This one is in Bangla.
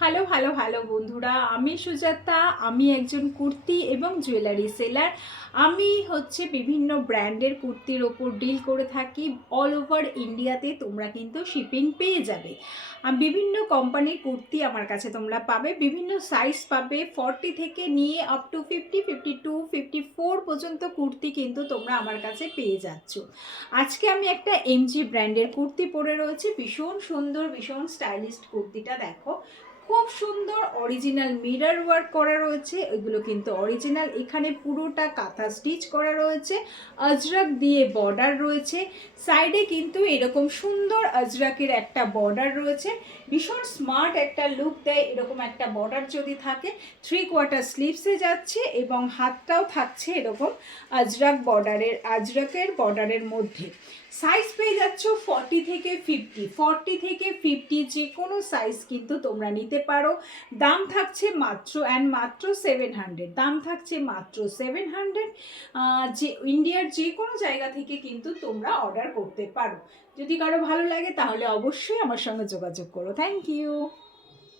হ্যালো হ্যালো হ্যালো বন্ধুরা, আমি সুজাতা। আমি একজন কুর্তি এবং জুয়েলারি সেলার। আমি বিভিন্ন ব্র্যান্ডের কুর্তির ওপর ডিল করে থাকি। অল ওভার ইন্ডিয়াতে তোমরা কিন্তু শিপিং পেয়ে যাবে। বিভিন্ন কোম্পানির কুর্তি আমার কাছে তোমরা পাবে, বিভিন্ন সাইজ পাবে, 40 থেকে নিয়ে আপ টু 50, 52, 54 পর্যন্ত কুর্তি কিন্তু তোমরা আমার কাছে পেয়ে যাচ্ছ। আজকে আমি একটা এমজি ব্র্যান্ডের কুর্তি পরে রয়েছি, ভীষণ সুন্দর, ভীষণ স্টাইলিস্ট। কুর্তিটা দেখো, খুব সুন্দর অরিজিনাল মিরর ওয়ার্ক করা রয়েছে। এগুলো কিন্তু অরিজিনাল। এখানে পুরোটা কাঁথা স্টিচ করা রয়েছে, আজরাক দিয়ে বর্ডার রয়েছে। সাইডে কিন্তু এরকম সুন্দর আজরাকের একটা বর্ডার রয়েছে। ভীষণ স্মার্ট একটা লুক দেয় এরকম একটা বর্ডার যদি থাকে। 3/4 স্লিভসে যাচ্ছে এবং হাতটাও থাকছে এরকম আজরাকের বর্ডারের মধ্যে। সাইজ পেয়ে যাচ্ছ 40 থেকে 50, 40 থেকে 50 যে কোনো সাইজ কিন্তু তোমরা নিতে পারো। দাম থাকছে মাত্র 700, দাম থাকছে মাত্র 700। যে ইন্ডিয়ার যে কোনো জায়গা থেকে কিন্তু তোমরা অর্ডার করতে পারো। যদি কারো ভালো লাগে তাহলে অবশ্যই আমার সঙ্গে যোগাযোগ করো। Thank you.